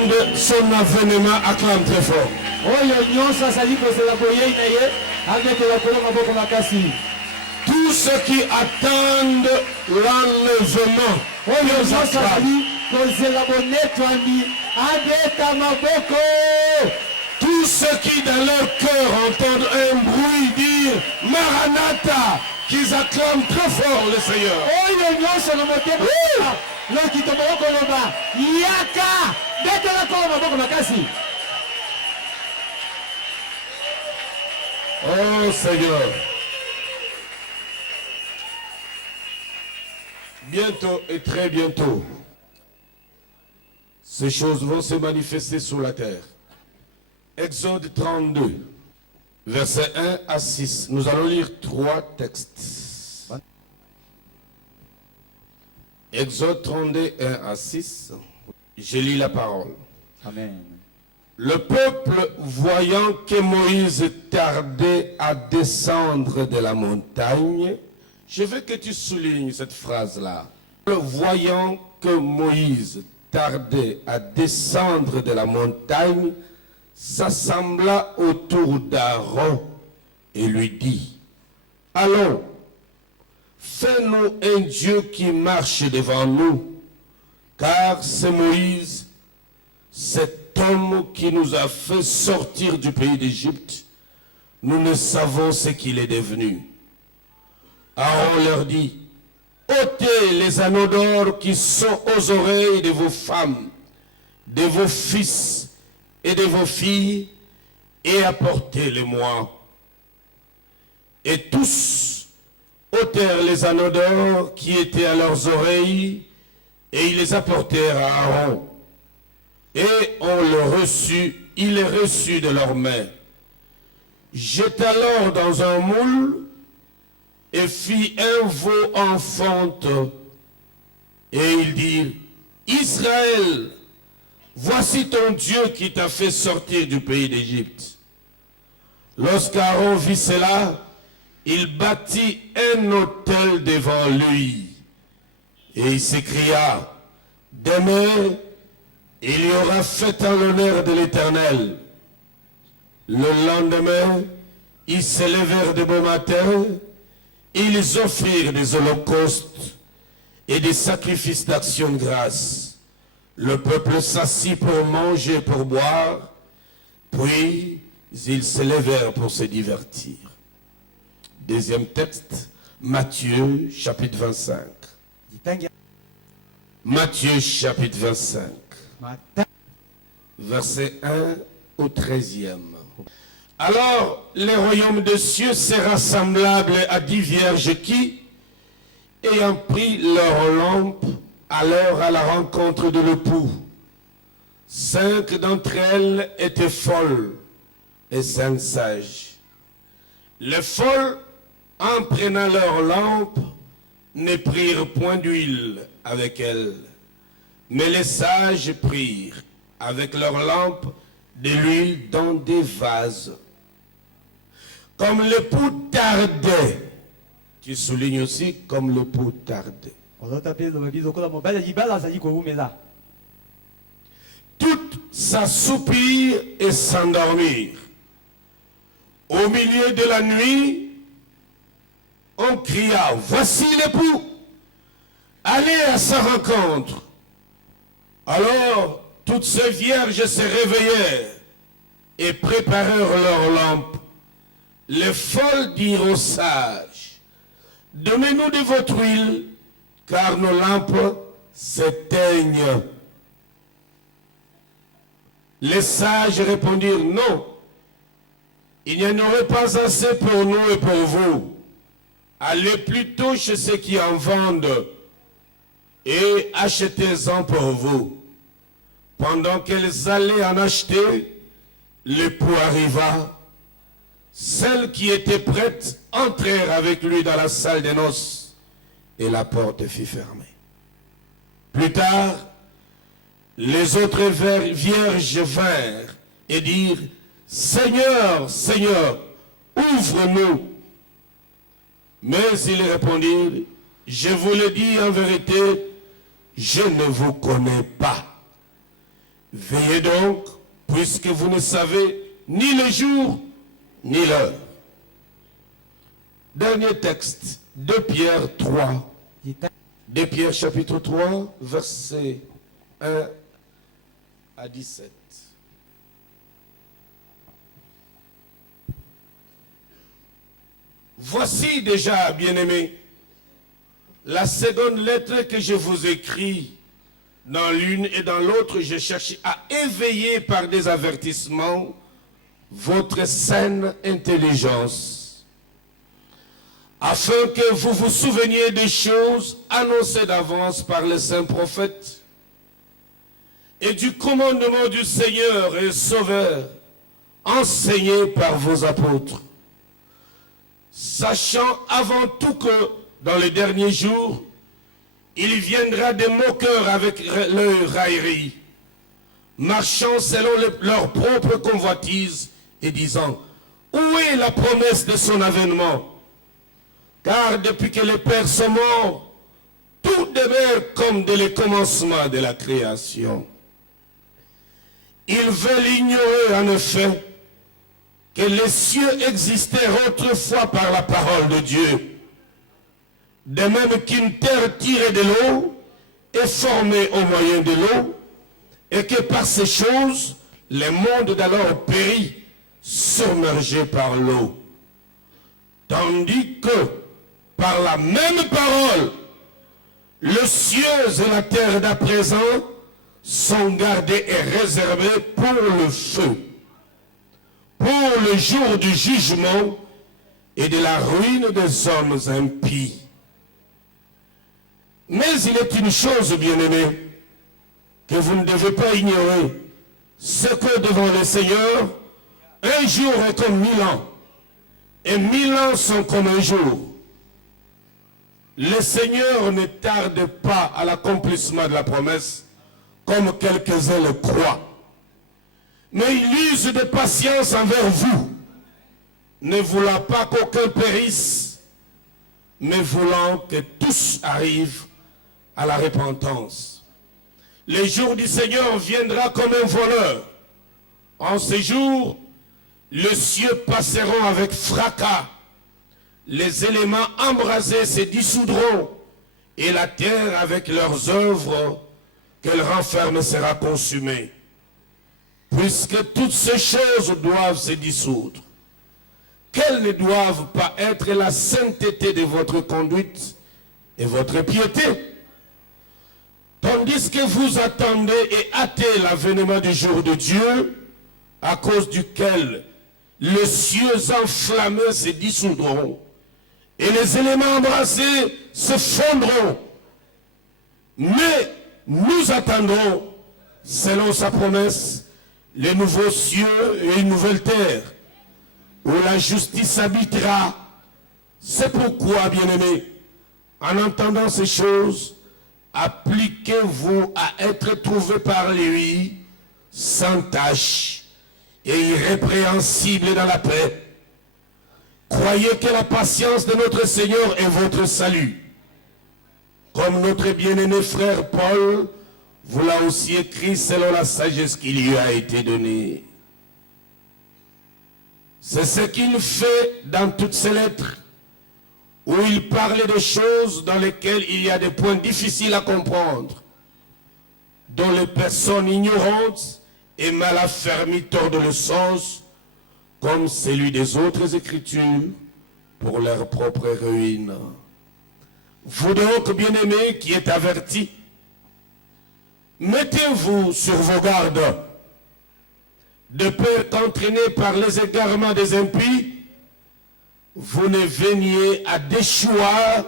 attendent son avènement, acclame très fort. Tous ceux qui attendent l'enlèvement, tous ceux qui dans leur cœur entendent un bruit dire Maranatha, qu'ils acclament très fort le Seigneur. Oh Seigneur. Bientôt et très bientôt, ces choses vont se manifester sur la terre. Exode 32, versets 1 à 6. Nous allons lire 3 textes. Exode 32, 1 à 6. Je lis la parole. Amen. Le peuple, voyant que Moïse tardait à descendre de la montagne, je veux que tu soulignes cette phrase-là. Voyant que Moïse tardait à descendre de la montagne, s'assembla autour d'Aaron et lui dit, « Allons, fais-nous un Dieu qui marche devant nous, car c'est Moïse, cet homme qui nous a fait sortir du pays d'Égypte. Nous ne savons ce qu'il est devenu. » Aaron leur dit, « ôtez les anneaux d'or qui sont aux oreilles de vos femmes, de vos fils et de vos filles, et apportez-les-moi. » Et tous ôtèrent les anneaux d'or qui étaient à leurs oreilles, et ils les apportèrent à Aaron. Et on le reçut, il les reçut de leurs mains. Jeta alors dans un moule, et fit un veau en fonte. Et ils dirent, « Israël, voici ton Dieu qui t'a fait sortir du pays d'Égypte. » Lorsqu'Aaron vit cela, il bâtit un autel devant lui. Et il s'écria, « Demain, il y aura fête en l'honneur de l'Éternel. » Le lendemain, ils se levèrent de bon matin. Ils offrirent des holocaustes et des sacrifices d'action de grâce. Le peuple s'assit pour manger et pour boire, puis ils se levèrent pour se divertir. Deuxième texte, Matthieu chapitre 25. Matthieu chapitre 25, verset 1 au 13e. Alors, le royaume des cieux sera semblable à 10 vierges qui, ayant pris leur lampe, allèrent à la rencontre de l'époux. 5 d'entre elles étaient folles et 5 sages. Les folles, en prenant leur lampe, ne prirent point d'huile avec elles, mais les sages prirent avec leur lampe de l'huile dans des vases. Comme l'époux tardait, tu soulignes aussi comme l'époux tardait. Toutes s'assoupirent et s'endormirent. Au milieu de la nuit, on cria, « Voici l'époux, allez à sa rencontre. » Alors, toutes ces vierges se réveillèrent et préparèrent leurs lampes. Les folles dirent aux sages, « Donnez-nous de votre huile, car nos lampes s'éteignent. » Les sages répondirent, « Non, il n'y en aurait pas assez pour nous et pour vous. Allez plutôt chez ceux qui en vendent et achetez-en pour vous. » Pendant qu'elles allaient en acheter, l'époux arriva. Celles qui étaient prêtes entrèrent avec lui dans la salle des noces et la porte fut fermée. Plus tard, les autres vierges vinrent et dirent, « Seigneur, Seigneur, ouvre-nous. » Mais ils répondirent, « Je vous le dis en vérité, je ne vous connais pas. » Veillez donc, puisque vous ne savez ni le jour, ni l'heure. Dernier texte, 2 Pierre 3. 2 Pierre chapitre 3, versets 1 à 17. Voici déjà, bien-aimés, la seconde lettre que je vous écris. Dans l'une et dans l'autre, je cherche à éveiller par des avertissements votre saine intelligence, afin que vous vous souveniez des choses annoncées d'avance par les saints prophètes et du commandement du Seigneur et Sauveur enseigné par vos apôtres, sachant avant tout que dans les derniers jours, il viendra des moqueurs avec leur raillerie, marchant selon leur propre convoitise et disant, où est la promesse de son avènement? Car depuis que les pères sont morts, tout demeure comme dès le commencement de la création. Ils veulent ignorer en effet que les cieux existèrent autrefois par la parole de Dieu, de même qu'une terre tirée de l'eau est formée au moyen de l'eau, et que par ces choses, les mondes d'alors périt, submergés par l'eau. Tandis que, par la même parole, les cieux et la terre d'à présent sont gardés et réservés pour le feu, pour le jour du jugement et de la ruine des hommes impies. Mais il est une chose, bien-aimée, que vous ne devez pas ignorer, c'est que devant le Seigneur, un jour est comme 1000 ans, et 1000 ans sont comme un jour. Le Seigneur ne tarde pas à l'accomplissement de la promesse, comme quelques-uns le croient. Mais il use de patience envers vous, ne voulant pas qu'aucun périsse, mais voulant que tous arrivent à la repentance. Le jour du Seigneur viendra comme un voleur. En ces jours, les cieux passeront avec fracas, les éléments embrasés se dissoudront, et la terre avec leurs œuvres qu'elle renferme sera consumée. Puisque toutes ces choses doivent se dissoudre, quelles ne doivent pas être la sainteté de votre conduite et votre piété? Tandis que vous attendez et hâtez l'avènement du jour de Dieu, à cause duquel les cieux enflammés se dissoudront et les éléments embrassés se fondront. Mais nous attendrons, selon sa promesse, les nouveaux cieux et une nouvelle terre, où la justice habitera. C'est pourquoi, bien-aimés, en entendant ces choses, appliquez-vous à être trouvés par lui, sans tache et irrépréhensible dans la paix. Croyez que la patience de notre Seigneur est votre salut. Comme notre bien-aimé frère Paul vous l'a aussi écrit selon la sagesse qui lui a été donnée. C'est ce qu'il fait dans toutes ses lettres, où il parlait de choses dans lesquelles il y a des points difficiles à comprendre, dont les personnes ignorantes et mal affermies tordent le sens, comme celui des autres Écritures, pour leur propre ruine. Vous donc, bien-aimés, qui êtes avertis, mettez-vous sur vos gardes, de peur qu'entraînés par les égarements des impies, vous ne veniez à déchoir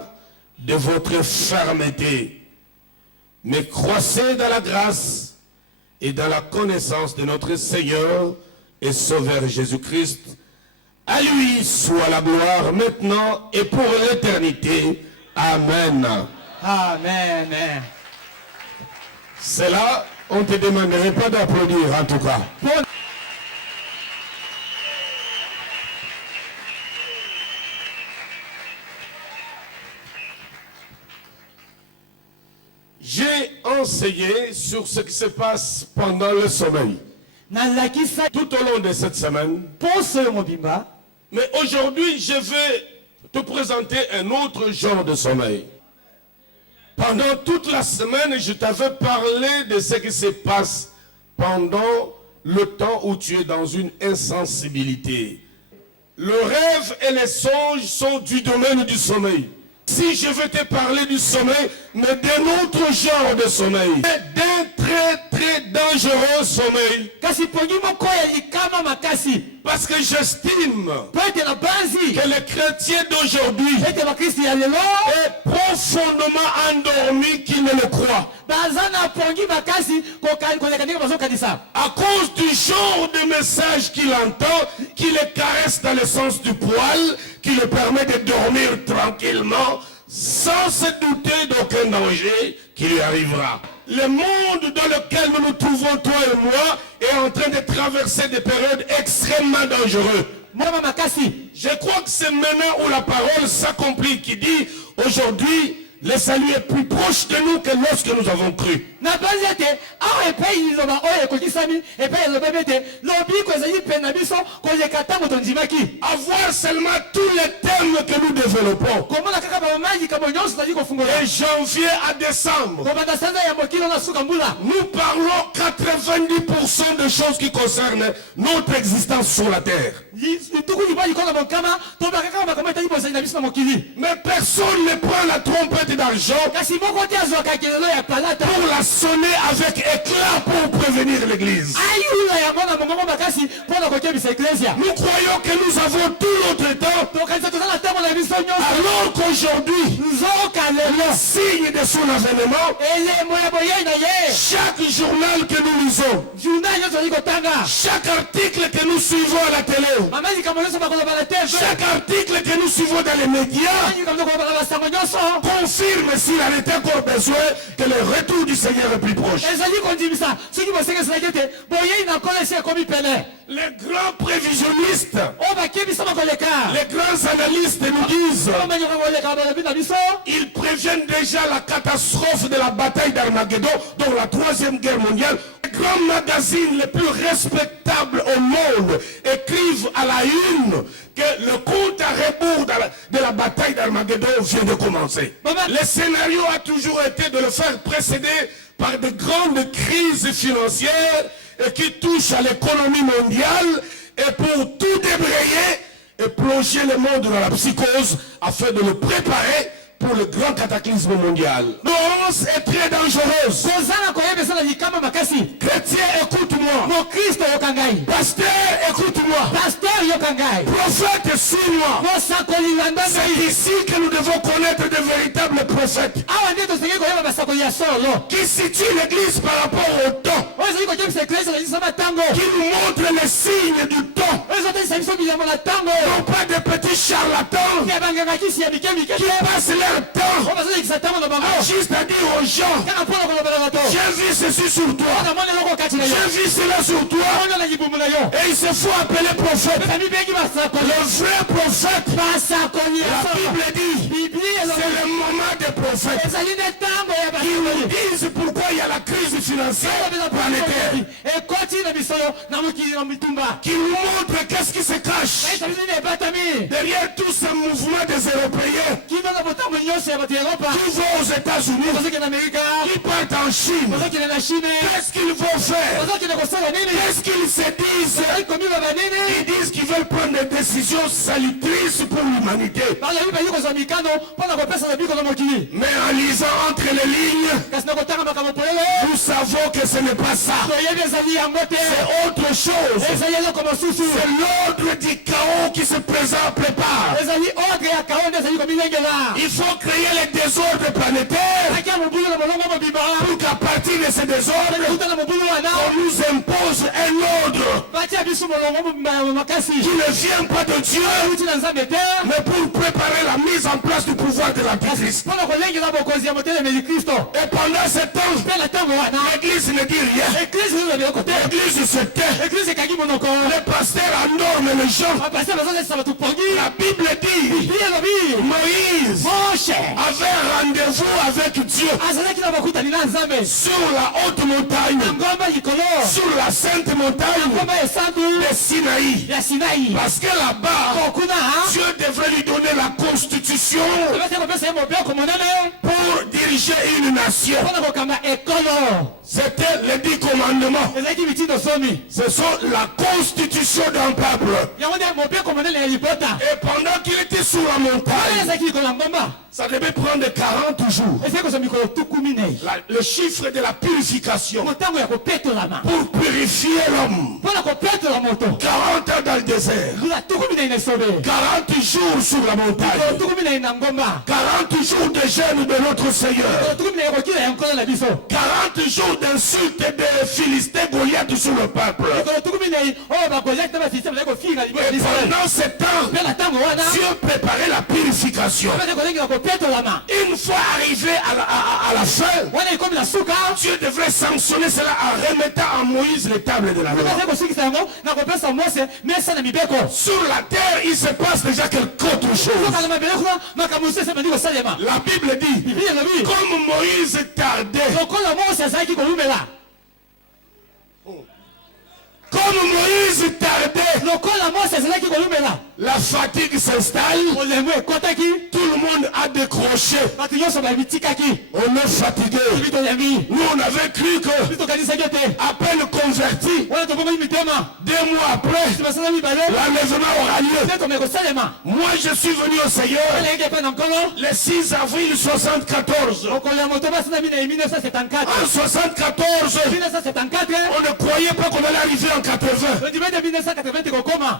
de votre fermeté, mais croissez dans la grâce et dans la connaissance de notre Seigneur et Sauveur Jésus-Christ. À lui soit la gloire maintenant et pour l'éternité. Amen. Amen. C'est là, on ne te demanderait pas d'applaudir en tout cas. J'ai enseigné sur ce qui se passe pendant le sommeil tout au long de cette semaine. Mais aujourd'hui, je vais te présenter un autre genre de sommeil. Pendant toute la semaine, je t'avais parlé de ce qui se passe pendant le temps où tu es dans une insensibilité. Le rêve et les songes sont du domaine du sommeil. Si je veux te parler du sommeil, mais d'un autre genre de sommeil, d'un très dangereux sommeil. Parce que j'estime que les chrétiens d'aujourd'hui est profondément endormi qu'ils ne le croient. À cause du genre de message qu'il entend, qui le caresse dans le sens du poil, qui le permet de dormir tranquillement, sans se douter d'aucun danger qui lui arrivera. Le monde dans lequel nous nous trouvons, toi et moi, est en train de traverser des périodes extrêmement dangereuses. Je crois que c'est maintenant où la parole s'accomplit qui dit aujourd'hui, le salut est plus proche de nous que lorsque nous avons cru. Avoir seulement tous les thèmes que nous développons. De janvier à décembre, nous parlons 90% de choses qui concernent notre existence sur la terre. Mais personne ne prend la trompette d'argent pour la sonner avec éclat pour prévenir l'église. Nous croyons que nous avons tout notre temps, alors qu'aujourd'hui, le signe de son avènement, chaque journal que nous lisons, chaque article que nous suivons à la télé, chaque article que nous suivons dans les médias, confirme s'il en était encore besoin que le retour du Seigneur est plus proche. Les grands prévisionnistes, les grands analystes nous disent, ils préviennent déjà la catastrophe de la bataille d'Armageddon, donc la 3e guerre mondiale. Les grands magazines les plus respectables au monde écrivent à la une que le compte à rebours de la bataille d'Armageddon vient de commencer. Le scénario a toujours été de le faire précéder par de grandes crises financières qui touchent à l'économie mondiale et pour tout débrayer et plonger le monde dans la psychose afin de le préparer pour le grand cataclysme mondial. L'ignorance est très dangereuse. Chrétien, écoute-moi. Pasteur, écoute-moi. Prophète, suis-moi. C'est ici que nous devons connaître de véritables prophètes qui situent l'église par rapport au temps, qui nous montrent les signes du temps, non pas de petits charlatans qui passent leur temps juste à dire aux gens, j'ai vu ceci sur toi, j'ai vu cela sur toi, et il se faut appeler prophète. Le vrai prophète, la Bible dit, c'est le moment des prophètes qui nous disent pourquoi il y a la crise financière planétaire, qui nous montre qu'est-ce qui se cache derrière tous ces mouvements des Européens qui vont aux États-Unis, qui partent en Chine. Qu'est-ce qu'ils vont faire? Qu'est-ce qu'ils se disent? Ils disent qu'ils veulent prendre des décisions salutatrices pour l'humanité. Mais en lisant entre les lignes, nous savons que ce n'est pas ça. C'est autre chose. C'est l'ordre du chaos qui se présente, prépare. Il faut créer les désordres planétaires pour qu'à partir de ces désordres, on nous impose un ordre. ne vient pas de Dieu, mais pour préparer la mise en place du pouvoir de l'Antichrist. Et pendant ce temps, l'église ne dit rien. L'église se tait. Le pasteur endorme les gens. La Bible dit Moïse avait rendez-vous avec Dieu sur la haute montagne, sur la sainte montagne de Sinaï. Parce que là-bas, Dieu devrait lui donner la constitution pour diriger une nation. C'était les 10 commandements. Ce sont la constitution d'un peuple. Et pendant qu'il était sur la montagne, ça devait prendre 40 jours. Le chiffre de la purification. Pour purifier l'homme. 40 ans dans le désert. 40 jours sur la montagne. 40 jours de jeûne de notre Seigneur. 40 jours d'insultes et de Philistins Goliath sur le peuple. Et pendant ce temps, Dieu préparait la purification. Une fois arrivé à la fin, Dieu devrait sanctionner cela en remettant à Moïse les tables de la loi. Sur la terre, il se passe déjà quelque autre chose. La Bible dit, comme Moïse tardait, la fatigue s'installe, tout le monde a décroché, on est fatigué. Nous on avait cru que à peine converti, 2 mois après, l'enlèvement aura lieu. Moi je suis venu au Seigneur le 6 avril 1974. En 1974, on ne croyait pas qu'on allait arriver en 80.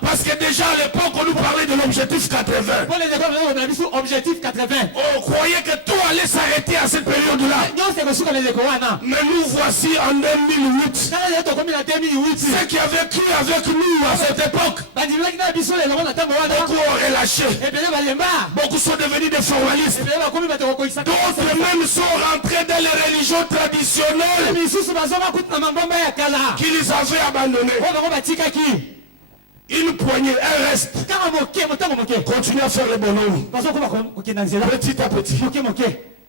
Parce que déjà à l'époque on nous parlait de l'objectif 80. On croyait que tout allait s'arrêter à cette période-là. Mais nous voici en 2008. Ceux qui avaient cru avec nous à cette époque, beaucoup ont relâché. Beaucoup sont devenus des formalistes. D'autres même sont rentrés dans les religions traditionnelles qu'ils avaient abandonnées. Une poignée, un reste. Continue à faire le bonhomme. Petit à petit.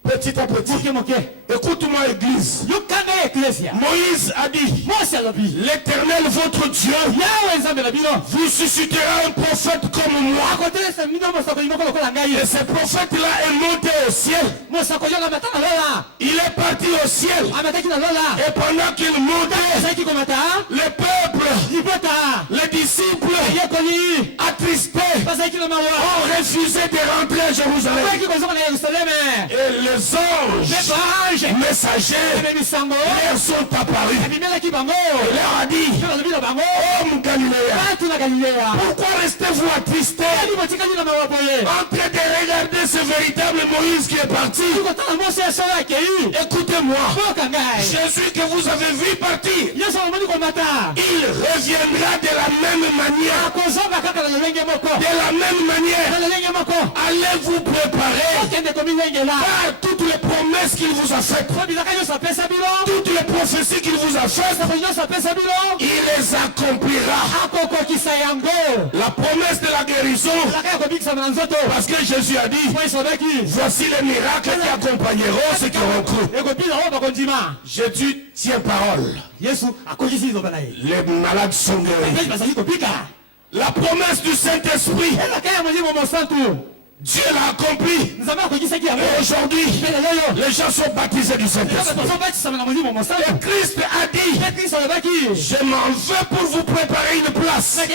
Petit à petit. Écoute-moi, église. Moïse a dit, l'Éternel votre Dieu vous suscitera un prophète comme moi. Et ce prophète-là est monté au ciel. Il est parti au ciel. Et pendant qu'il montait, le peuple, les disciples, attristés, ont refusé de rentrer à Jérusalem. Et les anges messagers leur sont apparus. Il leur a dit, homme Galiléen, pourquoi restez-vous attristés en train de regarder ce véritable Moïse qui est parti? Écoutez-moi, Jésus que vous avez vu partir, il reviendra de la même manière. De la même manière, allez vous préparer. Toutes les promesses qu'il vous a faites, toutes les prophéties qu'il vous a faites, il les accomplira. La promesse de la guérison, parce que Jésus a dit, voici les miracles qui accompagneront ceux qui auront cru. Jésus tient parole. Les malades sont guéris. La promesse du Saint-Esprit, Dieu l'a accompli. Et aujourd'hui, les gens sont baptisés du Saint-Esprit. Et Christ a dit, je m'en vais pour vous préparer une place. Et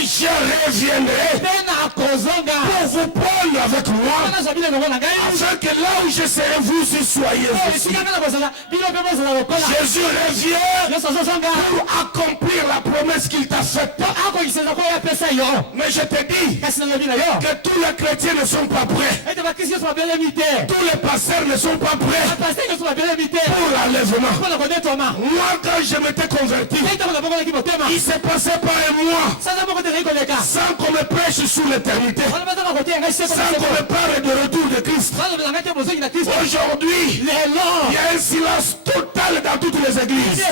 je reviendrai pour vous prendre avec moi, afin que là où je serai, vous y soyez aussi. Jésus revient pour accomplir la promesse qu'il t'a faite. Mais je te dis, que tous les chrétiens ne sont pas prêts. Tous les pasteurs ne sont pas prêts pour l'enlèvement. Moi, quand je m'étais converti, il s'est passé par un mois sans qu'on me prêche sur l'éternité, sans qu'on me parle de retour de Christ. Aujourd'hui, il y a un silence total dans toutes les églises.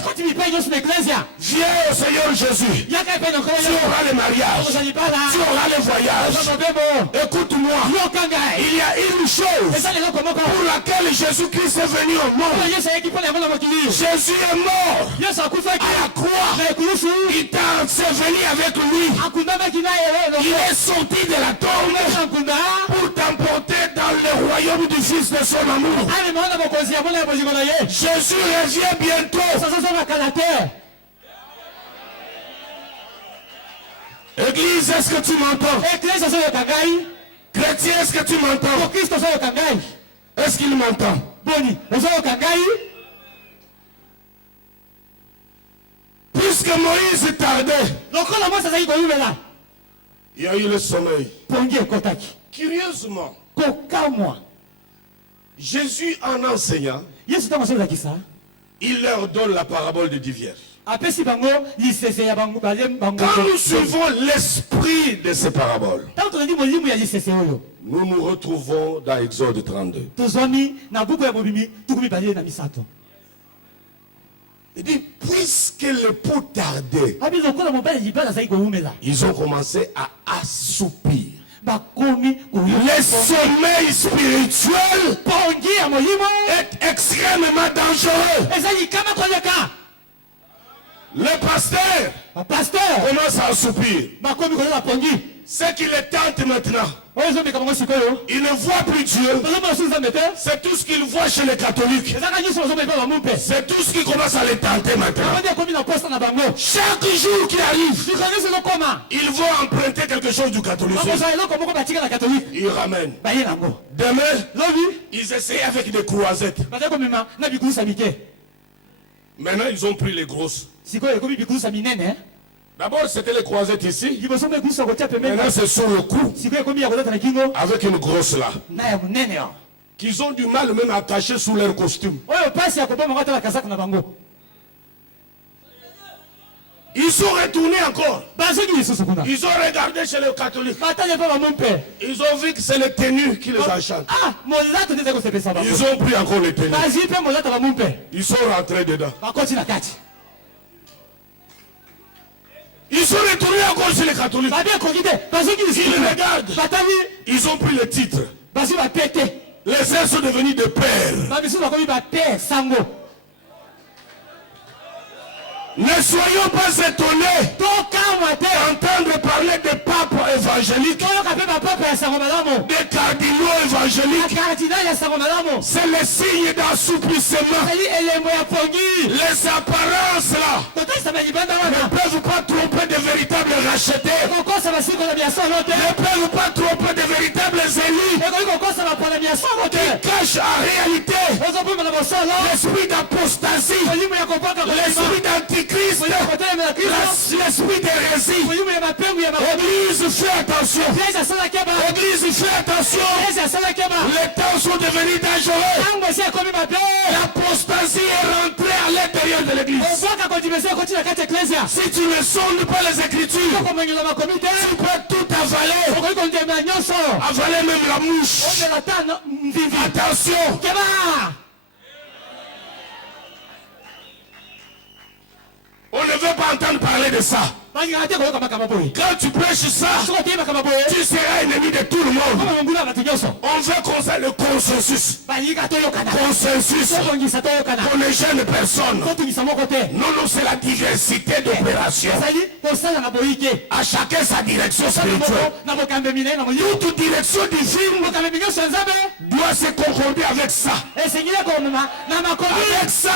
Viens au Seigneur Jésus. Tu auras les mariages, tu auras les voyages. Écoute-moi, il y a une chose pour laquelle Jésus-Christ est venu au monde. Jésus est mort à la croix. Il s'est venu avec lui. Il est sorti de la tombe pour t'emporter dans le royaume du Fils de son amour. Jésus revient bientôt. Église, est-ce que tu m'entends? Chrétien, est-ce que tu m'entends? Est-ce qu'il m'entend? Puisque Moïse tardait, il y a eu le sommeil. Curieusement, Jésus en enseignant, il leur donne la parabole de 10 vierges. Quand nous suivons l'esprit de ces paraboles, nous nous retrouvons dans Exode 32. Il dit, puisque l'époux tardait, ils ont commencé à assoupir. Le sommeil spirituel est extrêmement dangereux. Le pasteur commence à assoupir. Ce qui le tente maintenant, il ne voit plus Dieu. C'est tout ce qu'il voit chez les catholiques. C'est tout ce qui commence à les tenter maintenant. Chaque jour qui arrive, ils vont emprunter quelque chose du catholicisme. Ils ramènent. Demain, ils essayent avec des croisettes. Maintenant, ils ont pris les grosses. D'abord, c'était les croisettes ici. Maintenant, c'est sur le cou. Avec une grosse là. Qu'ils ont du mal même à cacher sous leur costume. Ils sont retournés encore. Ils ont regardé chez les catholiques. Ils ont vu que c'est les tenues qui les enchantent. Ils ont pris encore les tenues. Ils sont rentrés dedans. Ils sont retournés encore chez les catholiques. Ils regardent. Ils ont pris le titre. Les airs sont devenus de pères. Ne soyons pas étonnés d'entendre parler de papes évangéliques, des cardinaux évangéliques. C'est le signe d'assouplissement. Les apparences là ne peuvent pas tromper de véritables rachetés. Ne peuvent pas tromper de véritables élus. Qui cachent en réalité l'esprit d'apostasie, l'esprit d'antichrist. L'esprit d'hérésie. Église, fais attention. Église, fais attention. Les temps sont devenus dangereux. L'apostasie est rentrée à l'intérieur de l'église. Si tu ne sondes pas les Écritures, tu peux tout avaler. Avaler même la mouche. Attention. On ne veut pas entendre parler de ça. Quand tu prêches ça, tu seras ennemi de tout le monde. On veut qu'on ait le consensus. Consensus. On ne gêne personne. Non, non, c'est la diversité d'opérations. À chacun sa direction spirituelle. Toute direction divine doit se concorder avec ça. Avec ça.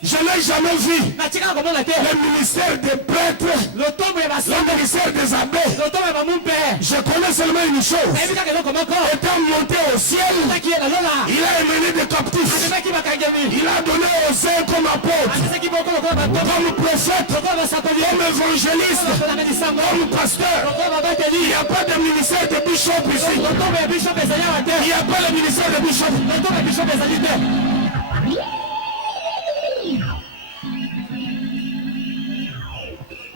Je n'ai jamais vu le ministère des prêtres, le ministère des abbés. Je connais seulement une chose. Étant monté au ciel, il a emmené des captifs. Il a donné aux uns comme apôtres, comme prophètes, comme évangélistes, comme pasteurs. Il n'y a pas de ministère de bishop ici. Il n'y a pas le ministère de bishop.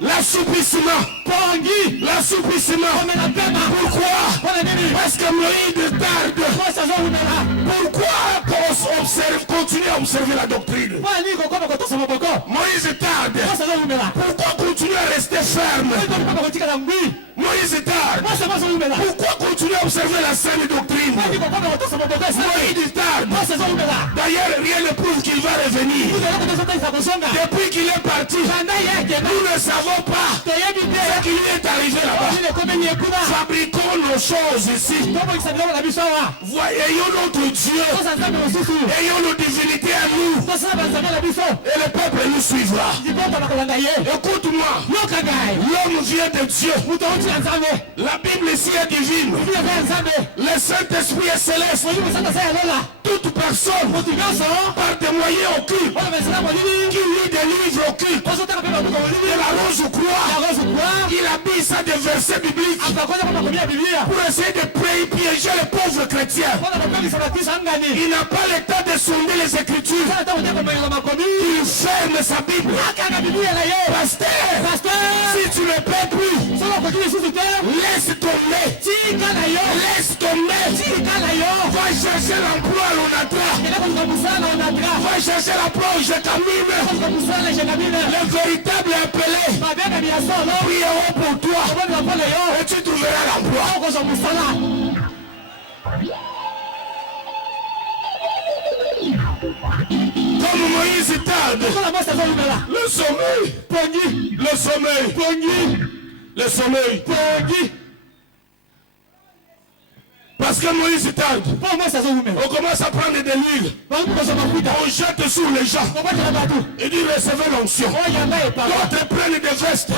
L'assouplissement. L'assouplissement. Pourquoi? Parce que Moïse tarde. Pourquoi continuer à observer la doctrine? Moïse tarde. Pourquoi continuer à rester ferme? Moïse tarde. Pourquoi continuer à observer la saine doctrine? Moïse tarde. D'ailleurs, rien ne prouve qu'il va revenir. Depuis qu'il est parti, nous ne savons pas ce qui lui est arrivé là-bas. Fabriquons nos choses ici. Ayons notre Dieu. Ayons nos divinités à nous. Et le peuple nous suivra. Écoute-moi. L'homme vient de Dieu. La Bible ici est divine. Le Saint-Esprit est céleste. Toute personne, par des moyens occultes, qui lit des livres occultes, de la rose ou croix, il habille ça des versets bibliques pour essayer de piéger les pauvres chrétiens. Il n'a pas le temps de sonder les Écritures. Il ferme sa Bible. Pasteur, si tu ne peux plus, laisse tomber. Laisse tomber. Va chercher l'emploi à l'Onatra. Va chercher l'emploi au Jécamine. Le véritable appelé. Prieront pour toi. Et tu trouveras l'emploi. Comme Moïse tarde. Le sommeil. Le sommeil. Le sommeil. Parce que Moïse tarde. On commence à prendre des livres. On jette sur les gens. Il dit recevez l'onction. D'autres prennent des vestes.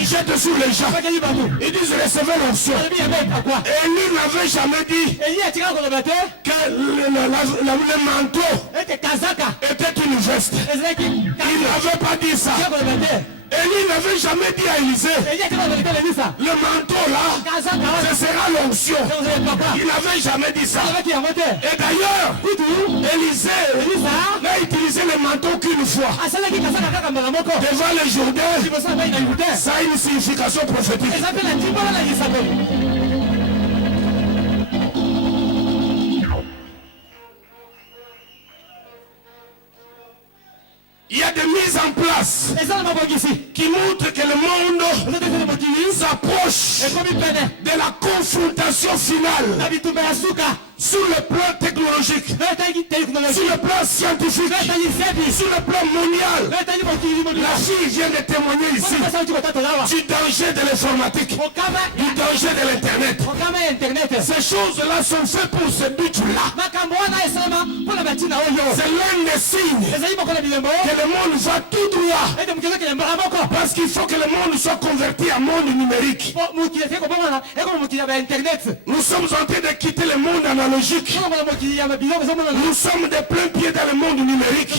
Ils jettent sur les gens. Ils disent recevez l'onction. Et lui n'avait jamais dit que le manteau était une veste. Il n'avait pas dit ça. Élie n'avait jamais dit à Élisée, le manteau là, ce sera l'onction. Il n'avait jamais dit ça. Et d'ailleurs, Élisée n'a utilisé le manteau qu'une fois. Devant le Jourdain, ça a une signification prophétique. Il y a des mises en place qui montrent que le monde s'approche de la confrontation finale sur le plan technologique, sur le plan scientifique, sur le plan mondial. La fille vient de témoigner ici du danger de l'informatique, du danger de l'internet. Ces choses-là sont faites pour ce but-là. C'est l'un des signes que le monde va tout droit. Parce qu'il faut que le monde soit converti à monde numérique. Nous sommes en train de quitter le monde analogique. Nous sommes de plein pied dans le monde numérique.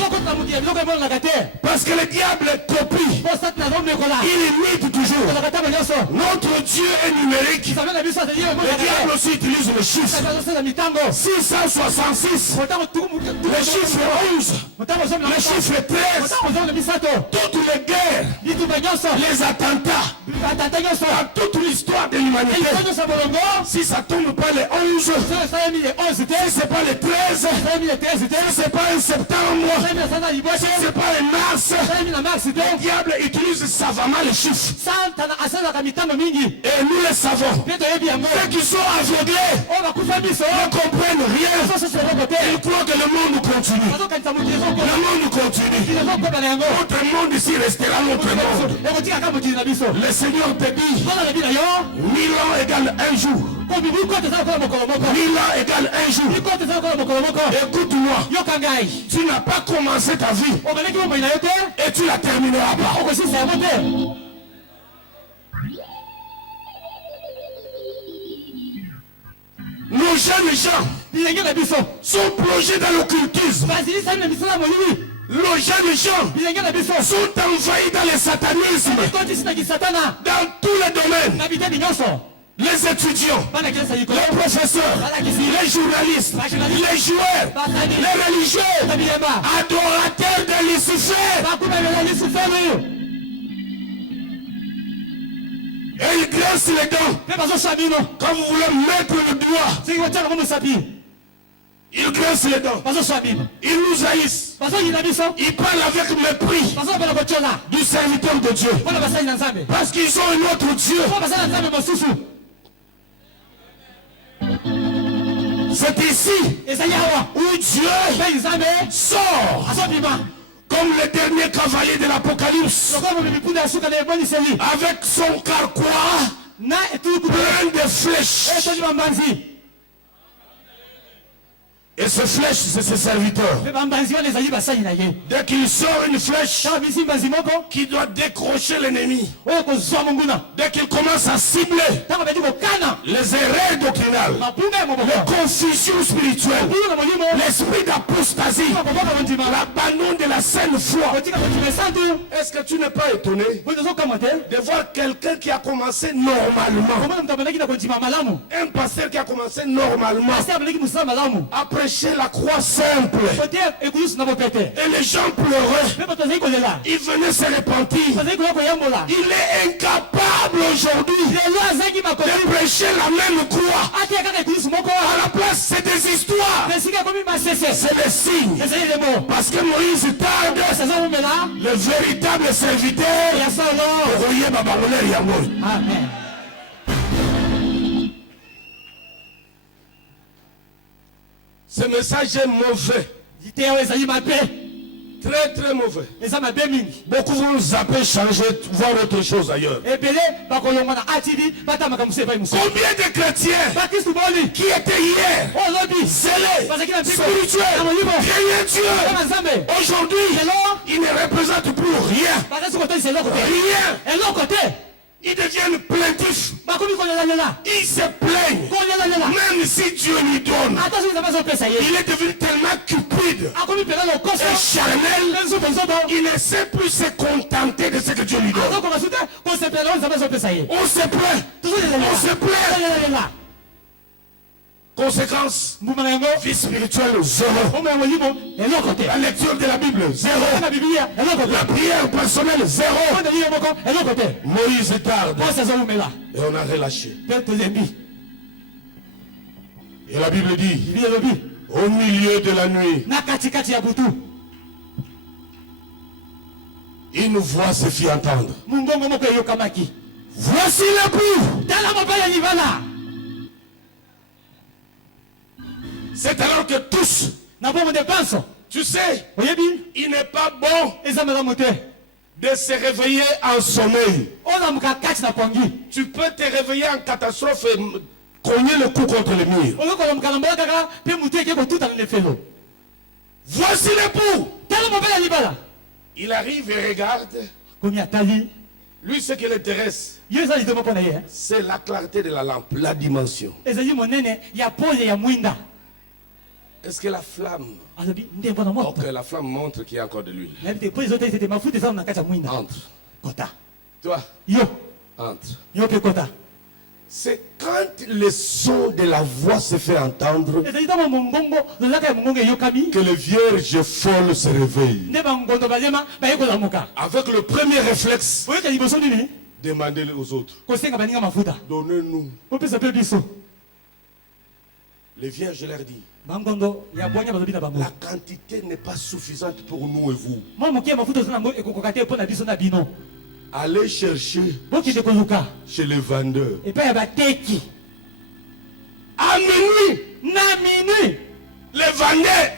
Parce que le diable copie. Il imite toujours. Notre Dieu est numérique. Le diable aussi utilise le chiffre 666, le chiffre 11, le chiffre 13. Toutes les guerres, les attentats, dans toute l'histoire de l'humanité, si ça tombe pas le 11, si c'est pas le 13, si c'est pas un septembre, si c'est pas le mars, le diable utilise savamment les chiffres. Et nous les savons. Ceux qui sont aveuglés ne comprennent rien. Ils croient que le monde continue. Le monde continue. Notre monde ici restera notre monde. Le Seigneur te dit 1000 ans égale un jour. 1000 ans égale un jour. Écoute-moi. Tu n'as pas commencé ta vie et tu la termineras pas. Nos jeunes gens sont plongés dans l'occultisme. Nos jeunes gens sont envahis dans le satanisme. Dans tous les domaines. Les étudiants, les professeurs, les journalistes, les joueurs, les religieux, adorateurs de Lucifer. Et ils graissent les dents. Quand vous voulez mettre le doigt, ils graissent les dents. Ils nous haïssent. Ils parlent avec mépris du serviteur de Dieu. Parce qu'ils ont un autre Dieu. C'est ici où Dieu sort comme le dernier cavalier de l'Apocalypse avec son carquois plein de flèches. Et ce flèche, c'est ses serviteurs. Dès qu'il sort une flèche qui doit décrocher l'ennemi, dès qu'il commence à cibler les erreurs doctrinales, les confusions spirituelles, l'esprit d'apostasie, l'abandon de la saine foi, est-ce que tu n'es pas étonné de voir quelqu'un qui a commencé normalement, un pasteur qui a commencé normalement, après la croix simple, et les gens pleuraient, ils venaient se repentir. Il est incapable aujourd'hui de prêcher la même croix. À la place, c'est des histoires, c'est des signes, parce que Moïse tarde, le véritable serviteur. Amen. Ce message est mauvais. Très très mauvais. Beaucoup vont zapper, changer, voir autre chose ailleurs. Combien de chrétiens qui étaient hier zélés, spirituels, craignant Dieu, aujourd'hui ils ne représentent plus rien. Rien. Ils deviennent plaintifs. Ils se plaignent. Même si Dieu lui donne. Il est devenu tellement cupide et charnel. Il ne sait plus se contenter de ce que Dieu lui donne. On se plaint. On se plaint. Conséquence, vie spirituelle zéro. La lecture de la Bible zéro. La prière personnelle zéro. Moïse tarde et on a relâché. Et la Bible dit, au milieu de la nuit, une voix se fit entendre. Voici l'époux. C'est alors que tous, tu sais, il n'est pas bon de se réveiller en sommeil. Tu peux te réveiller en catastrophe et cogner le cou contre le mur. Voici l'époux. Il arrive et regarde. Lui, ce qui l'intéresse, c'est la clarté de la lampe, la dimension. Est-ce que la flamme... Ok, la flamme montre qu'il y a encore de l'huile. Entre. Toi. Entre. C'est quand le son de la voix se fait entendre que les vierges folles se réveillent. Avec le premier réflexe, demandez aux autres. Donnez-nous. Les vierges leur disent, la quantité n'est pas suffisante pour nous et vous. Allez chercher chez les vendeurs. À minuit, les vendeurs,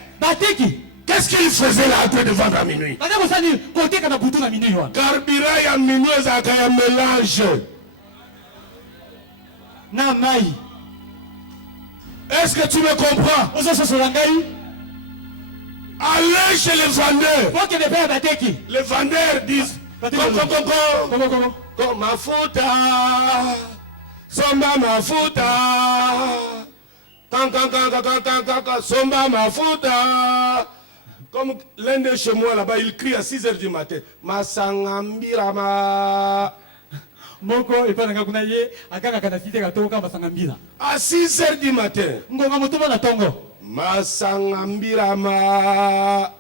qu'est-ce qu'ils faisaient là en train de vendre à minuit? Carburant à minuit, ça a un mélange. Est-ce que tu me comprends? Allez chez les vendeurs. Les vendeurs disent comme mafuta, somba mafuta, somba mafuta. Comme l'un de chez moi là-bas, il crie à 6h du matin. Masangambirama. À 6h du matin. Masangambirama.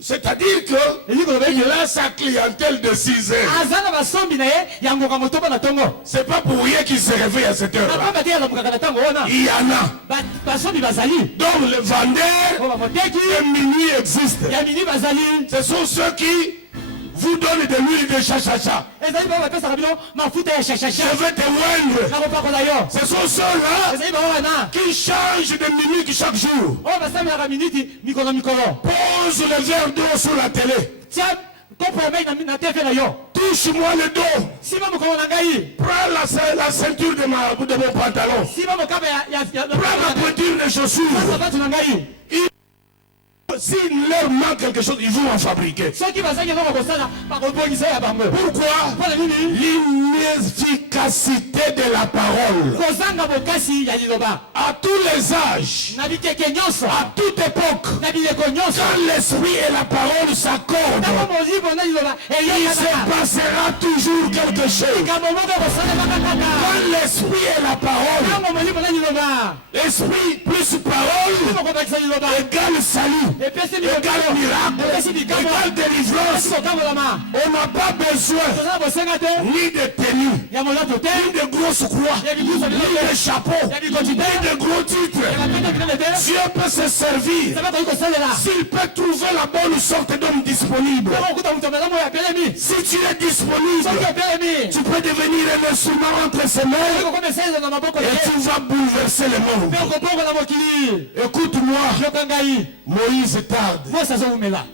C'est-à-dire qu'il a sa clientèle de 6 heures. C'est pas pour rien qu'il se réveille à cette heure-là. Il y en a. Donc les vendeurs de minuit existent. Ce sont ceux qui vous donnent de l'huile de chachacha. Je vais te oindre. Ce sont ceux-là qui changent de minute chaque jour. Pose le verre d'eau sur la télé. Touche-moi le dos. Prends la ceinture de mon pantalon. Prends ma pointure de chaussures. S'il leur manque quelque chose, ils vont en fabriquer. Pourquoi? L'inefficacité de la parole. À tous les âges, à toute époque, quand l'esprit et la parole s'accordent, il se passera toujours quelque chose. Quand l'esprit et la parole, esprit plus parole égale salut, égale miracle, égale délivrance. On n'a pas besoin ni de tenue, ni de grosses croix, ni de chapeaux, ni de gros titres. Dieu peut se servir s'il peut trouver la bonne sorte d'homme disponible. Si tu es disponible, tu peux devenir un instrument entre ses mains et tu vas bouleverser le monde. Écoute-moi, Moïse tarde,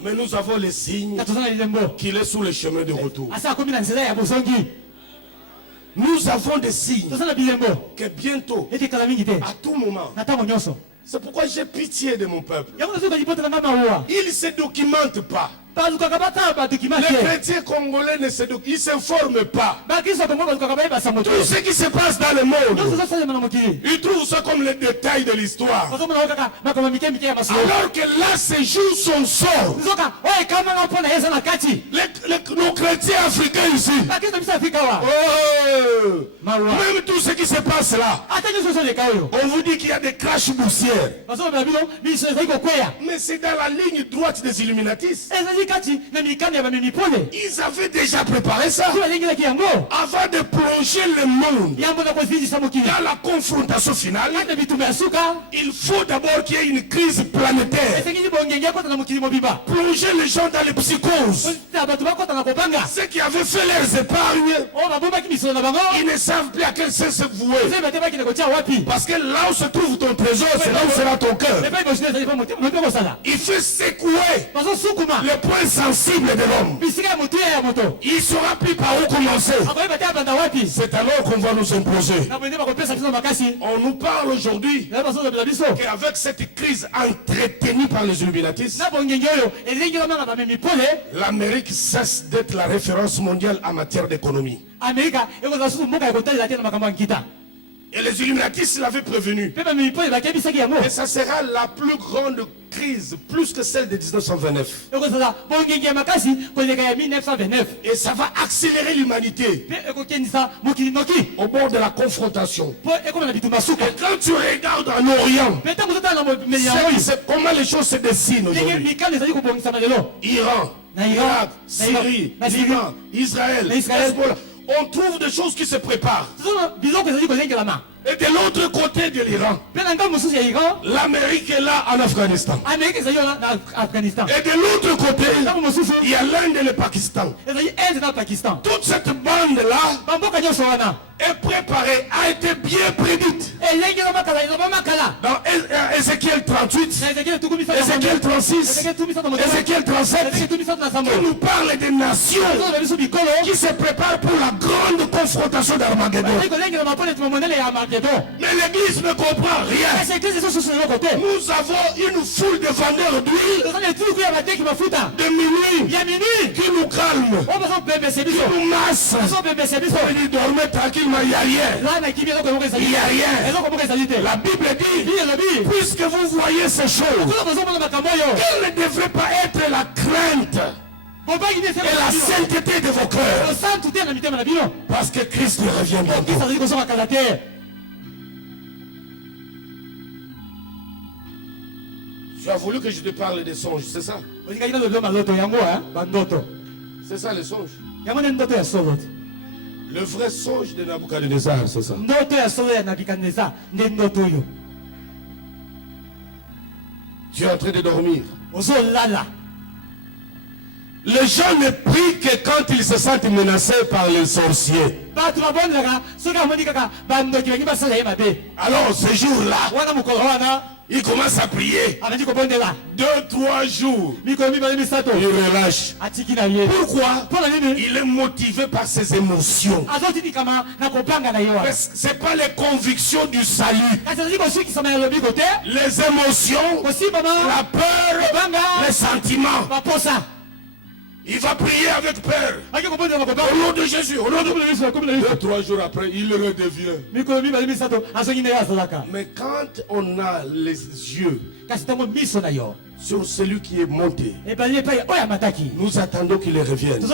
mais nous avons les signes qu'il est sur le chemin de retour. Nous avons des signes que bientôt, à tout moment, c'est pourquoi j'ai pitié de mon peuple. Il ne se documente pas. Les chrétiens congolais ne s'informent pas. Tout ce qui se passe dans le monde, ils trouvent ça comme les détails de l'histoire. Alors que là se joue son sort. Nos chrétiens africains ici, même tout ce qui se passe là, on vous dit qu'il y a des crashs boursières. Mais c'est dans la ligne droite des Illuminatistes. Ils avaient déjà préparé ça avant de plonger le monde dans la confrontation finale. Il faut d'abord qu'il y ait une crise planétaire, plonger les gens dans les psychoses. Ceux qui avaient fait leurs épargnes, ils ne savent plus à quel sens se vouer, parce que là où se trouve ton trésor, c'est là où sera ton cœur. Il fait secouer le point sensible de l'homme. Il ne saura plus par où commencer. C'est alors qu'on va nous imposer. On nous parle aujourd'hui qu'avec cette crise entretenue par les Illuminatistes, l'Amérique cesse d'être la référence mondiale en matière d'économie. Et les Illuminatistes l'avaient prévenu. Et ça sera la plus grande crise, plus que celle de 1929. Et ça va accélérer l'humanité au bord de la confrontation. Et quand tu regardes en Orient, comment les choses se dessinent aujourd'hui. Iran, Irak, Syrie, Liban, Israël, Hezbollah. On trouve des choses qui se préparent. Et de l'autre côté de l'Iran, l'Amérique est là en Afghanistan. Et de l'autre côté, il y a l'Inde et le Pakistan. Toute cette bande-là est préparée, a été bien prédite. Dans Ézéchiel 38, Ézéchiel 36, Ézéchiel 37, qui nous parle des nations qui se préparent pour la grande confrontation d'Armageddon. Mais l'église ne comprend rien. Nous avons une foule de vendeurs d'huile de minuit qui nous calment, qui nous massent. On dit dormez tranquillement, il n'y a rien. Il n'y a rien. La Bible dit, puisque vous voyez ces choses, quelle ne devrait pas être la crainte et la sainteté de vos cœurs. Parce que Christ revient bientôt. Tu as voulu que je te parle des songes, c'est ça? C'est ça les songes. Le vrai songe de Nabucodonosor, c'est ça. Tu es en train de dormir. Les gens ne prient que quand ils se sentent menacés par les sorciers. Alors ce jour-là, il commence à prier. 2-3 jours. Il relâche. Pourquoi? Il est motivé par ses émotions. Ce n'est pas les convictions du salut. Les émotions, la peur, les sentiments. Il va prier avec peur. Au nom de Jésus. Au nom de Jésus. 2-3 jours après, il redevient. Mais quand on a les yeux sur celui qui est monté, nous attendons qu'il revienne.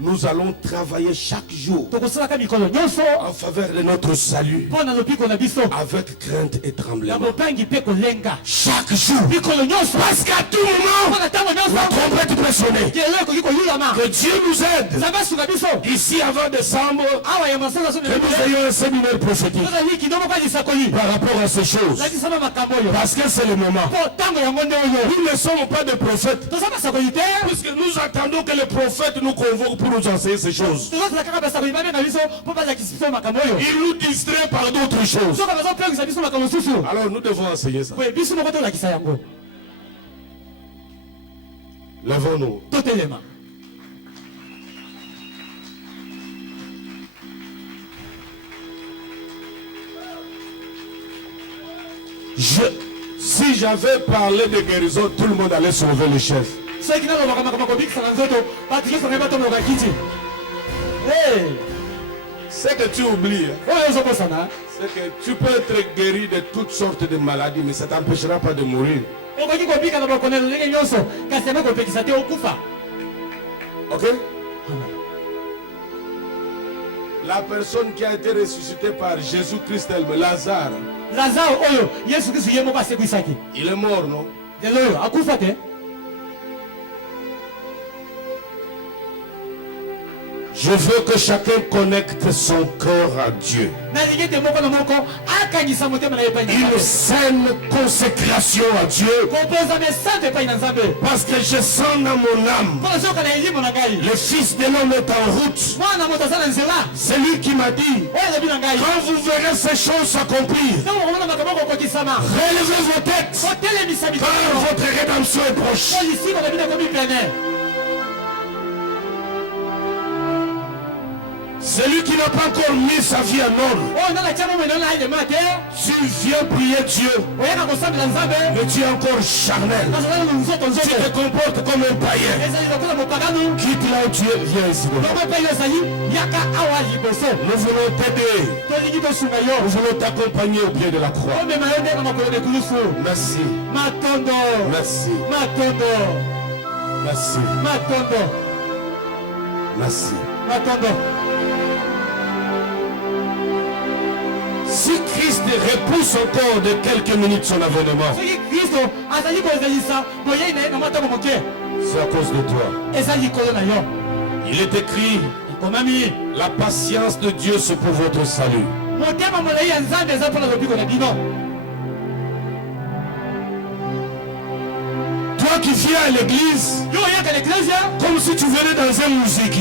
Nous allons travailler chaque jour en faveur de notre salut avec crainte et tremblement. Chaque jour. Parce qu'à tout moment, la trompette peut sonner. Que Dieu nous aide. Ici avant décembre, que nous ayons un séminaire prophétique par rapport à ces choses. Parce que c'est le moment. Nous ne sommes pas des prophètes. Puisque nous attendons que les prophètes nous convoquent pour nous enseigner ces choses. Ils nous distraient par d'autres choses. Alors nous devons enseigner ça. Levons-nous. Si j'avais parlé de guérison, tout le monde allait sauver le chef. C'est que tu oublies. C'est que tu peux être guéri de toutes sortes de maladies, mais ça ne t'empêchera pas de mourir. Ok? La personne qui a été ressuscitée par Jésus-Christ, Lazare. Il est mort, non? Je veux que chacun connecte son cœur à Dieu. Une saine consécration à Dieu. Parce que je sens dans mon âme, le Fils de l'homme est en route. C'est lui qui m'a dit, quand vous verrez ces choses s'accomplir, relevez vos têtes, car votre rédemption est proche. Celui qui n'a pas encore mis sa vie en ordre, tu viens prier Dieu, mais tu es encore charnel. Tu te comportes comme un païen. Quitte là où tu es, viens ici. Nous voulons t'aider. Nous voulons t'accompagner au pied de la croix. Merci. Merci. Merci. Merci. Si Christ repousse encore de quelques minutes son avènement, c'est à cause de toi. Il est écrit, la patience de Dieu c'est pour votre salut. Toi Toi qui viens à l'église, comme si tu venais dans un musique. Tu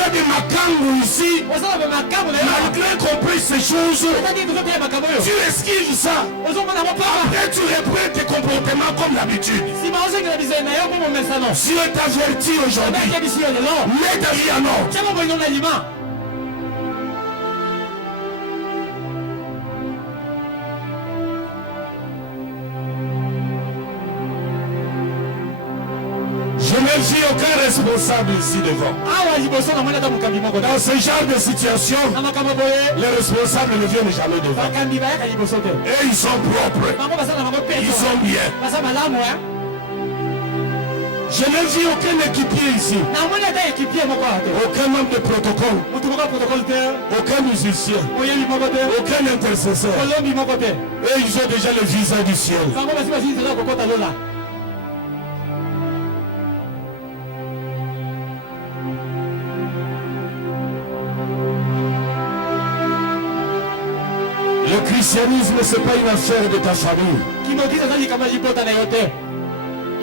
as des makambo ici. Malgré qu'on prêche ces choses, tu esquives ça. Après tu reprends tes comportements comme d'habitude. Dieu t'avertit aujourd'hui. Mets ta vie en ordre. Je ne vis aucun responsable ici devant. Dans ce genre de situation, les responsables ne viennent jamais devant. Et ils sont propres. Ils sont bien. Je ne vis aucun équipier ici. Aucun membre de protocole. Aucun musicien. Aucun intercesseur. Et ils ont déjà le visa du ciel. Le christianisme, ce n'est pas une affaire de ta famille.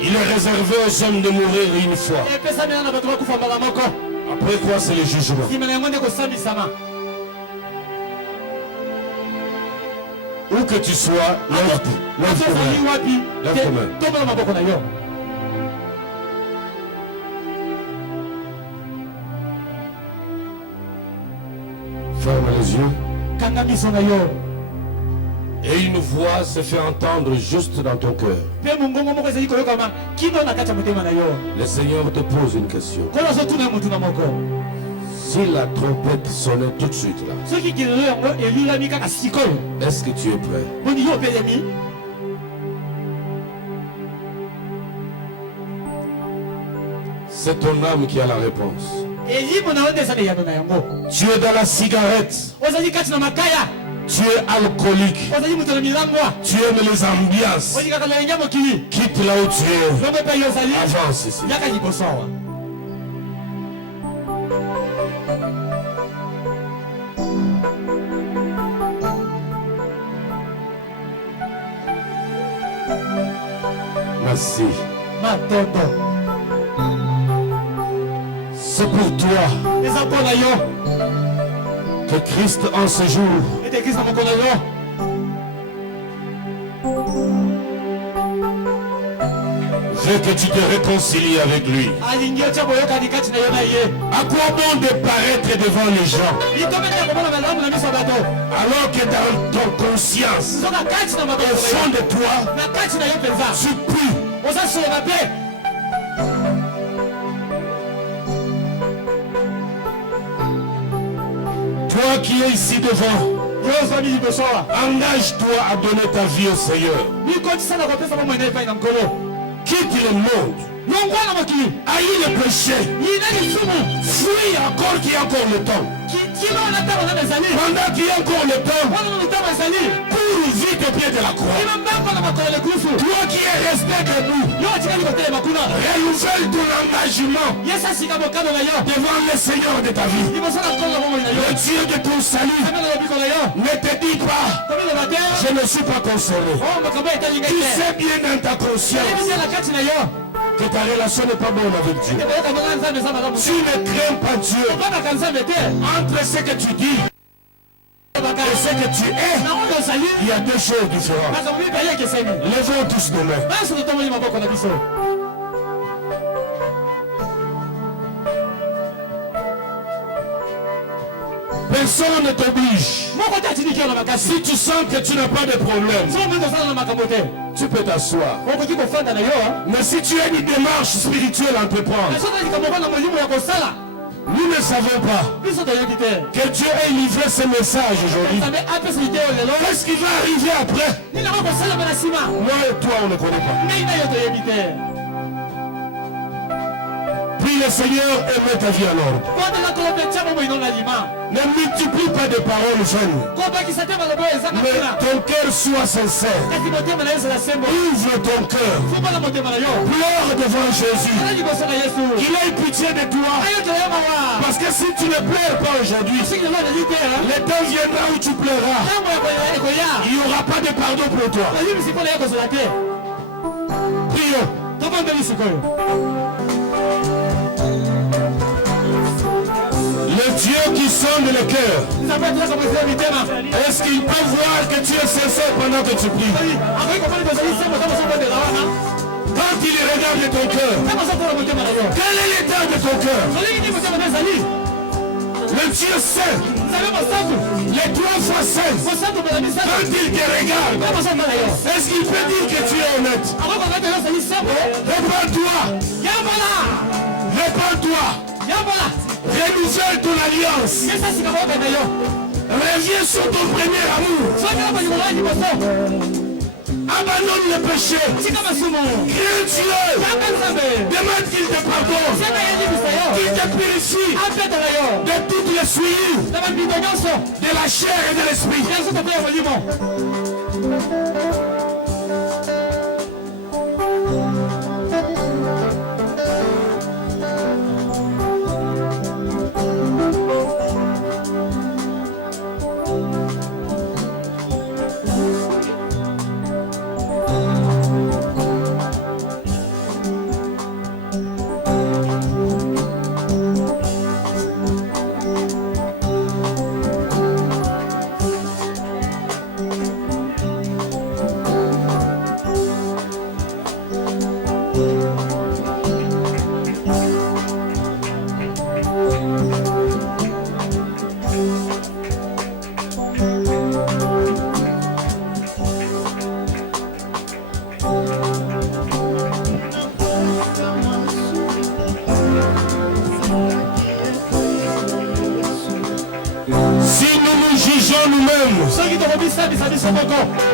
Il est réservé aux hommes de mourir une fois. Après quoi, c'est le jugement. Où que tu sois, lève ta main. Ferme les yeux. Et une voix se fait entendre juste dans ton cœur. Le Seigneur te pose une question. Si la trompette sonnait tout de suite là, est-ce que tu es prêt? C'est ton âme qui a la réponse. Tu es dans la cigarette. Tu es alcoolique. Tu aimes les ambiances. Quitte là où tu es. Avance ici. Merci. C'est pour toi que Christ en ce jour veut que tu te réconcilies avec lui. À quoi bon de paraître devant les gens alors que dans ton conscience, au fond de toi, tu pues. Toi qui es ici devant, engage-toi à donner ta vie au Seigneur. Quitte le monde. Haïs le péché. Fuis encore qu'il y a encore le temps. Pendant qu'il y a encore le temps, cours vite au pied de la croix. Toi qui es resté debout, renouvelle ton engagement devant le Seigneur de ta vie. Le Dieu de ton salut ne te dit pas, je ne suis pas concerné. Tu sais bien dans ta conscience que ta relation n'est pas bonne avec Dieu. Tu ne crains pas Dieu. Entre ce que tu dis et ce que tu es, il y a deux choses différentes. Levons tous nos mains. Personne ne t'oblige. Si tu sens que tu n'as pas de problème, tu peux t'asseoir. Mais si tu as une démarche spirituelle à entreprendre, nous ne savons pas que Dieu ait livré ce message aujourd'hui. Qu'est-ce qui va arriver après? Moi et toi, on ne connaît pas. Puis le Seigneur aime ta vie en ordre. Ne multiplie pas de paroles vaines. Mais ton cœur soit sincère. Ouvre ton cœur. Pleure devant Jésus. Qu'il ait pitié de toi. Parce que si tu ne pleures pas aujourd'hui, le temps viendra où tu pleuras. Il n'y aura pas de pardon pour toi. Prie Le Dieu qui sonde le cœur, est-ce qu'il peut voir que tu es sincère pendant que tu pries? Quand il regarde ton cœur, quel est l'état de ton cœur? Le Dieu saint, les 3 fois saint, quand il te regarde, est-ce qu'il peut dire que tu es honnête? Répands-toi, répands-toi, renouvelle ton alliance, reviens sur ton premier amour, abandonne le péché, crains Dieu, demande qu'il te pardonne, qu'il te purifie de toutes les souillures de la chair et de l'esprit.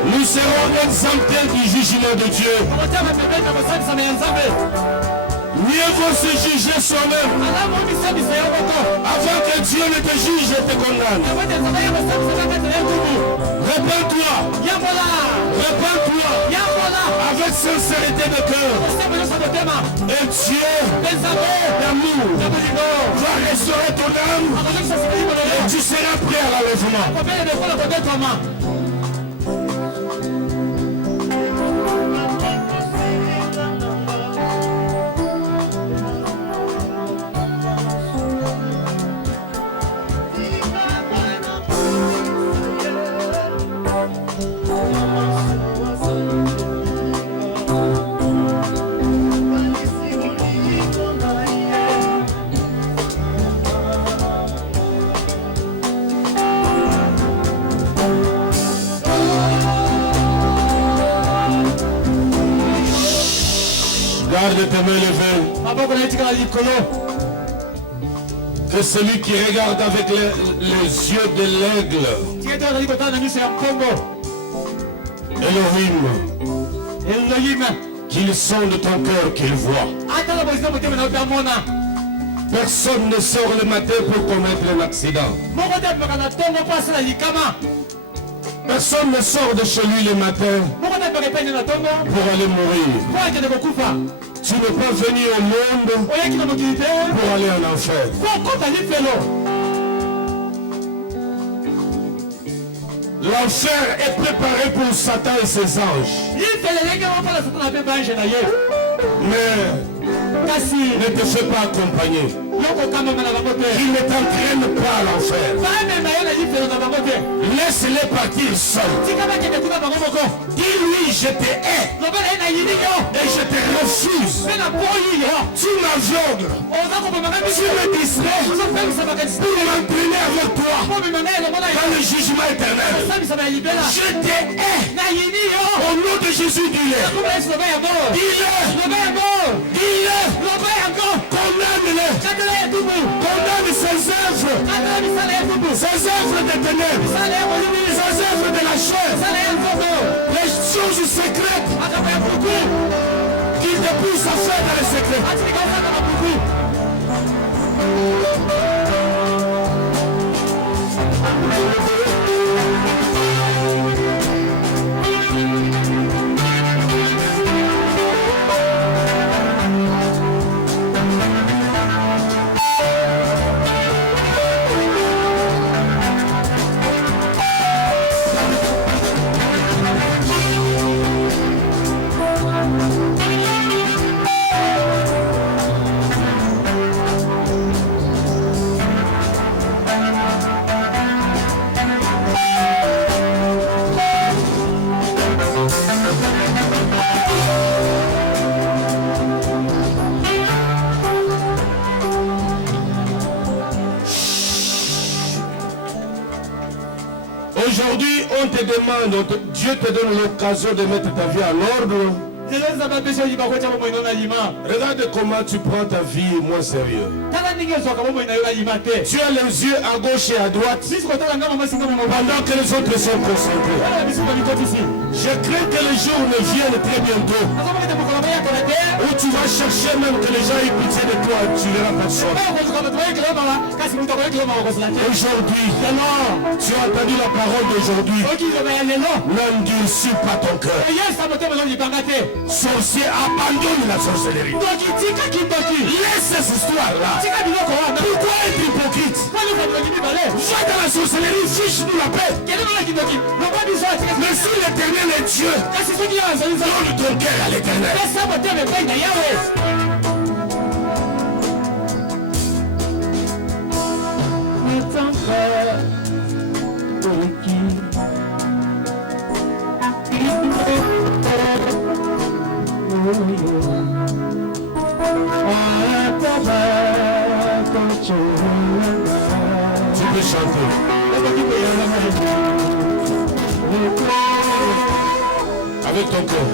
Nous serons exemptés du jugement de Dieu. Mieux vaut se juger soi-même avant que Dieu ne te juge et te condamne. Répands-toi. Répands-toi avec sincérité de cœur. Et Dieu d'amour va restaurer ton âme et tu seras prêt à l'enlèvement. Garde tes mains levées. Que celui qui regarde avec les yeux de l'aigle, Elohim, qu'il sonde ton cœur, qu'il voit. Personne ne sort le matin pour commettre un accident. Personne ne sort de chez lui le matin pour aller mourir. Tu ne peux venir au monde pour aller en enfer. L'enfer est préparé pour Satan et ses anges. Mais ne te fais pas accompagner. Il ne t'entraîne pas à l'enfer. Laisse-les partir seuls. Dis-lui, je te hais. Et je te refuse. Tu m'aveugles. Tu me distrais pour m'entraîner avec toi dans le jugement éternel. Je te hais. Au nom de Jésus, dis-le. Dis-le. Condamne-le. Condamne ses œuvres. Ses œuvres de ténèbres. Ses œuvres de la chair. Les choses secrètes qu'il te pousse à faire dans les secrets. Aujourd'hui, on te demande, Dieu te donne l'occasion de mettre ta vie en ordre. Regarde comment tu prends ta vie moins sérieux. Tu as les yeux à gauche et à droite pendant que les autres sont concentrés. Je crains que les jours ne viennent très bientôt où tu vas chercher même que les gens aient pitié de toi et tu verras personne. Aujourd'hui, tu as entendu la parole d'aujourd'hui. N'endurcis pas ton cœur. Sorcier, abandonne la sorcellerie. Laisse ces histoires-là. Pourquoi être hypocrite? Va dans la sorcellerie, fiche-nous la paix. Mais si l'Éternel est Dieu, donne ton cœur à l'Éternel. Tu peux chanter. Avec ton cœur.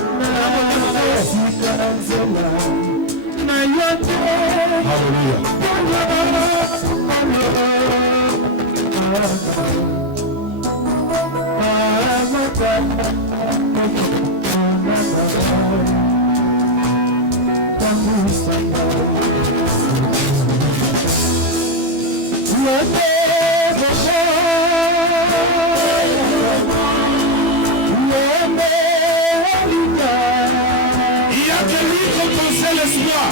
Alléluia. Il y a que lui qui possède l'espoir.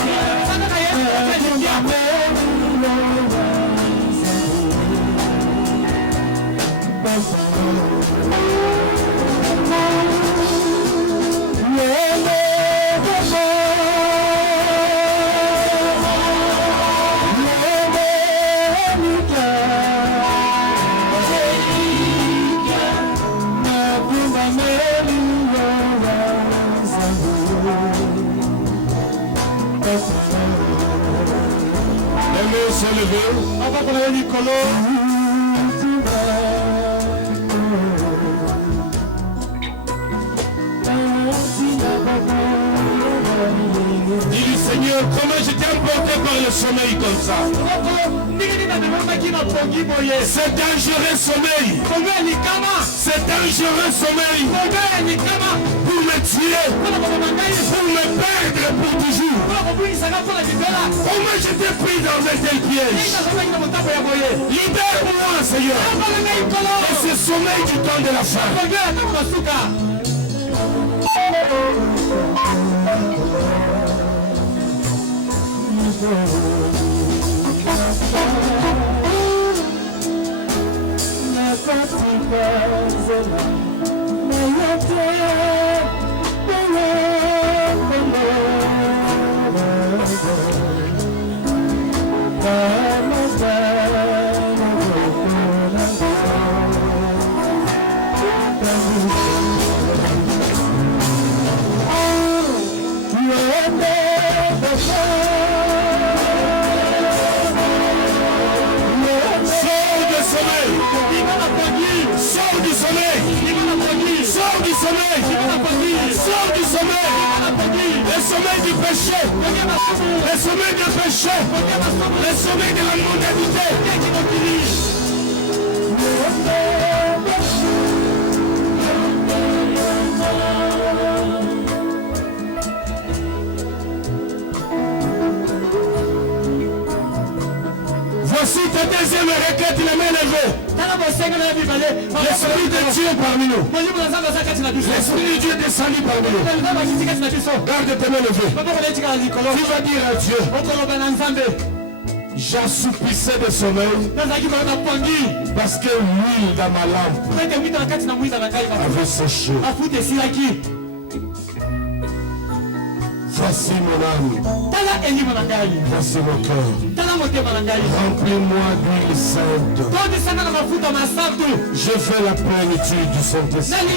On va prendre Nicolas. Dis-lui, Seigneur, comment j'étais emporté par le sommeil comme ça? C'est dangereux sommeil. C'est dangereux sommeil. Pour me tuer, pour me perdre pour toujours. Comment j'étais pris dans un tel piège? Libère-moi, Seigneur. Et ce sommeil du temps de la fin. Sors du sommeil. Le sommeil du péché. Le sommeil du péché. Le sommeil de la mondanité. Voici ta deuxième requête, la main levée. L'Esprit de Dieu parmi nous. L'Esprit de Dieu descendu parmi nous. Garde tes mains levées. Tu vas dire à Dieu: j'assoupissais de sommeil parce que l'huile dans ma lampe avait séché. Voici mon âme. Voici mon cœur. Remplis-moi d'huile sainte. Je fais la plénitude du Saint-Esprit.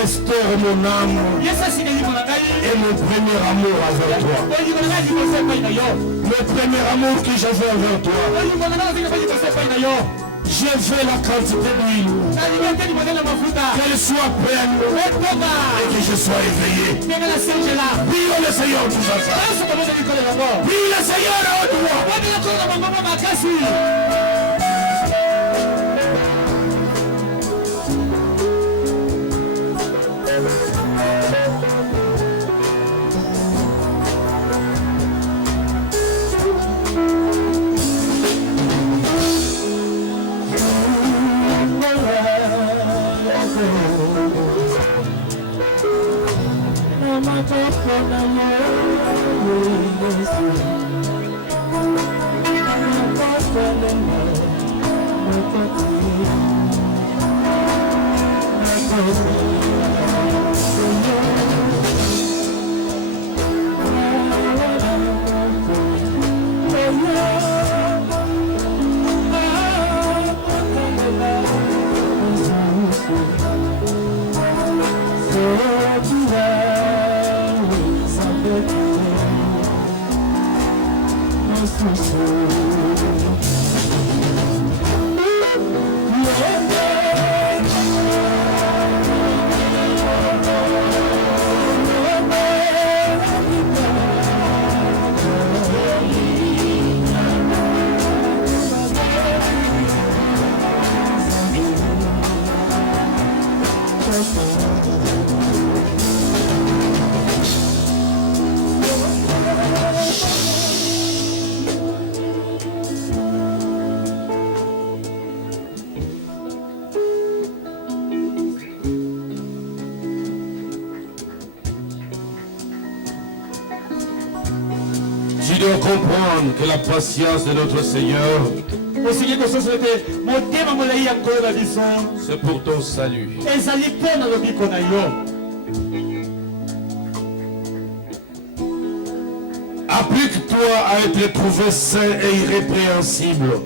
Restaure mon âme et mon premier amour avec toi. Le premier amour que j'avais avec toi. Je veux la quantité d'huile. Qu'elle soit pleine et que je sois éveillé. Prie le Seigneur tout ça. Prie le Seigneur à haute voix. Tu dois comprendre que la patience de notre Seigneur, c'est pour ton salut. Applique-toi à être trouvé saint et irrépréhensible.